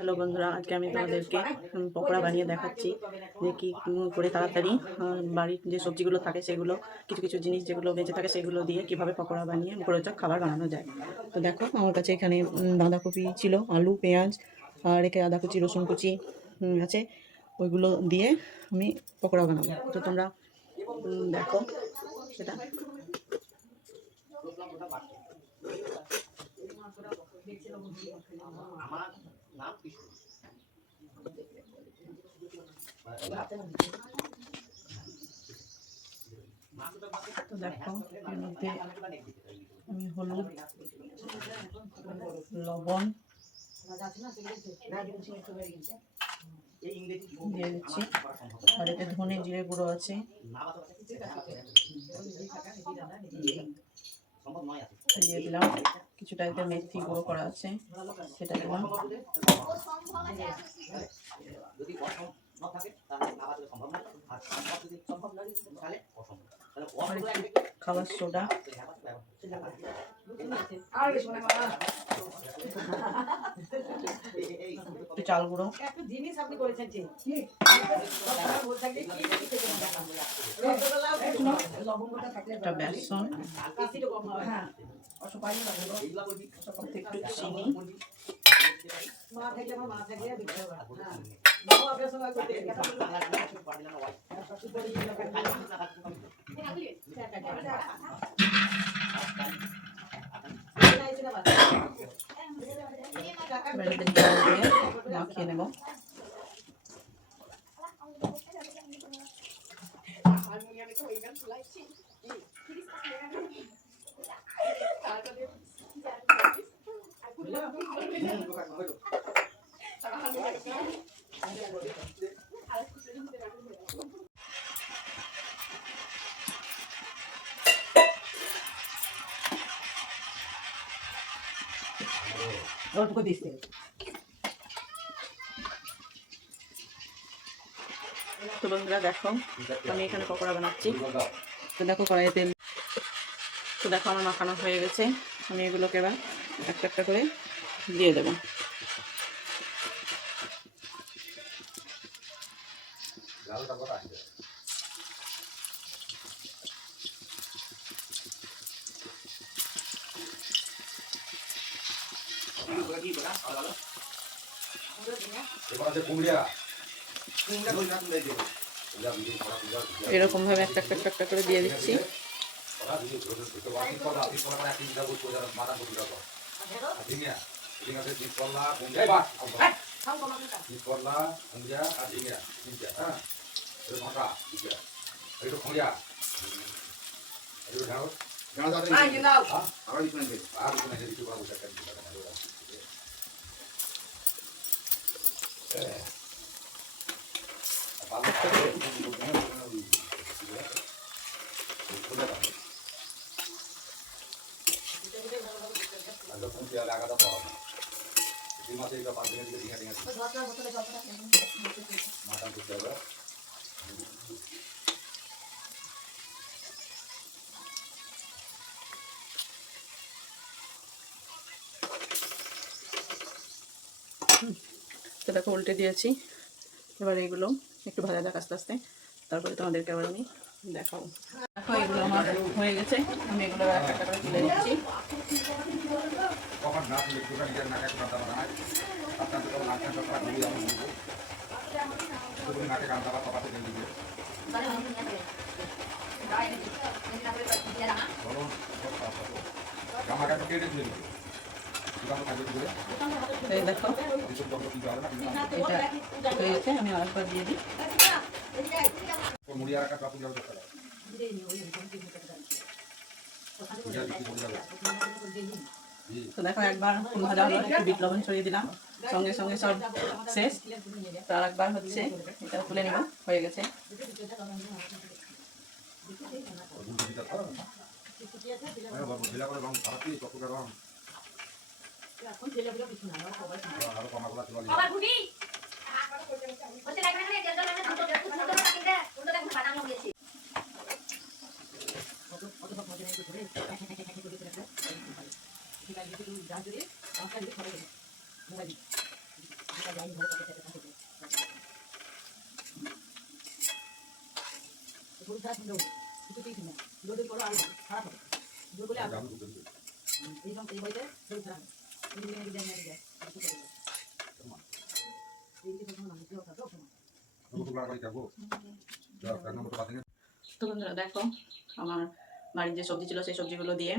Hello বন্ধুরা, আজকে আমি তোমাদেরকে পকোড়া বানিয়ে দেখাচ্ছি যে কি করে তাড়াতাড়ি বাড়ির যে সবজিগুলো থাকে সেগুলো, কিছু কিছু জিনিস যেগুলো বেঁচে থাকে সেগুলো দিয়ে কিভাবে পকোড়া বানিয়ে মুখরোচক খাবার বানানো যায়। তো দেখো, আমার কাছে এখানে বাঁধাকপি ছিল, আলু, পেঁয়াজ আর একে আদা কুচি, রসুন কুচি আছে। ওইগুলো দিয়ে আমি পকোড়া বানাবো। তো তোমরা দেখো সেটা। তো দেখো, এর মধ্যে আমি হলুদ, লবণ দিয়ে দিচ্ছি, আর এতে ধনে জিরে গুঁড়ো আছে, দিয়ে দিলাম। কিছুটা এতে মেথি গুঁড়ো করা আছে, সেটা দিলাম। খাবার সোডা, একটু চাল গুঁড়ো, একটা বেসন, একটু চিনি, মাখিয়ে নেব। অল্প দিতে তো বন্ধুরা দেখো, আমি এখানে পকোড়া বানাচ্ছি। তো দেখো কড়াইয়ে তেল, তো দেখো আমার মাখানো হয়ে গেছে। আমি এগুলোকে এবার একটা একটা করে দিয়ে দেবো। এরকম ভাবে একটা একটা একটা করে দিয়ে দিচ্ছি। তো দেখো উল্টে দিয়েছি। এবার এগুলো একটু ভাজা যাক আস্তে আস্তে, তারপরে তোমাদেরকে আবার আমি দেখাবো। দেখো এগুলো আমার হয়ে গেছে, আমি এগুলো একটা একটা করে তুলে নিচ্ছি। এই দেখো এটা হয়ে গেছে, আমি আরেকবার দিয়ে দিই। তো দেখো একবার ভাজা হলো, একটু বিট লবণ ছড়িয়ে দিলাম, সঙ্গে সঙ্গে সব শেষ। তো আর একবার হচ্ছে, এটা তুলে নেব, হয়ে গেছে। তো বন্ধুরা দেখো, আমার বাড়ির যে সবজি ছিল সেই সবজিগুলো দিয়ে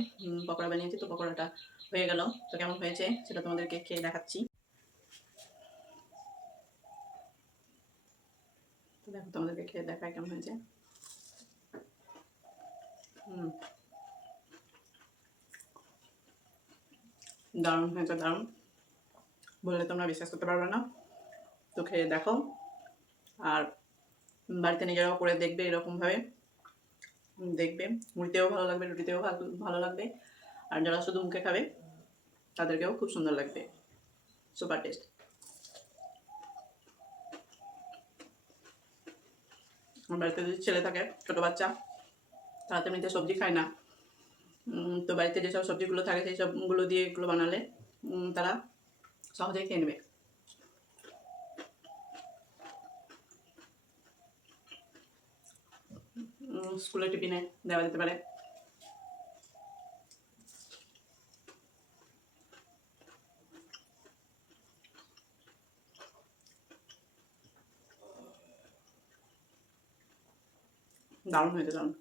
পকোড়া বানিয়েছি। তো পকোড়াটা হয়ে গেল। তো কেমন হয়েছে সেটা তোমাদেরকে খেয়ে দেখাচ্ছি। তো দেখো, তোমাদেরকে খেয়ে দেখায় কেমন হয়েছে। দারুণ হয়েছে, দারুণ। বললে তোমরা বিশ্বাস করতে পারবে না। তো খেয়ে দেখো, আর বাড়িতে নিজেরাও করে দেখবে এরকমভাবে। দেখবে মুড়িতেও ভালো লাগবে, রুটিতেও ভালো লাগবে, আর যারা শুধু মুখে খাবে তাদেরকেও খুব সুন্দর লাগবে। Super test. আমার বাড়িতে যদি ছেলে থাকে, ছোটো বাচ্চা, তারা তো এমনিতে সবজি খায় না। তো বাড়িতে যেসব সবজিগুলো থাকে সেই সবগুলো দিয়ে এগুলো বানালে তারা সহজেই খেয়ে নেবে। স্কুলে টিফিনে দেওয়া যেতে পারে। দারুণ হয়েছে, দারুণ।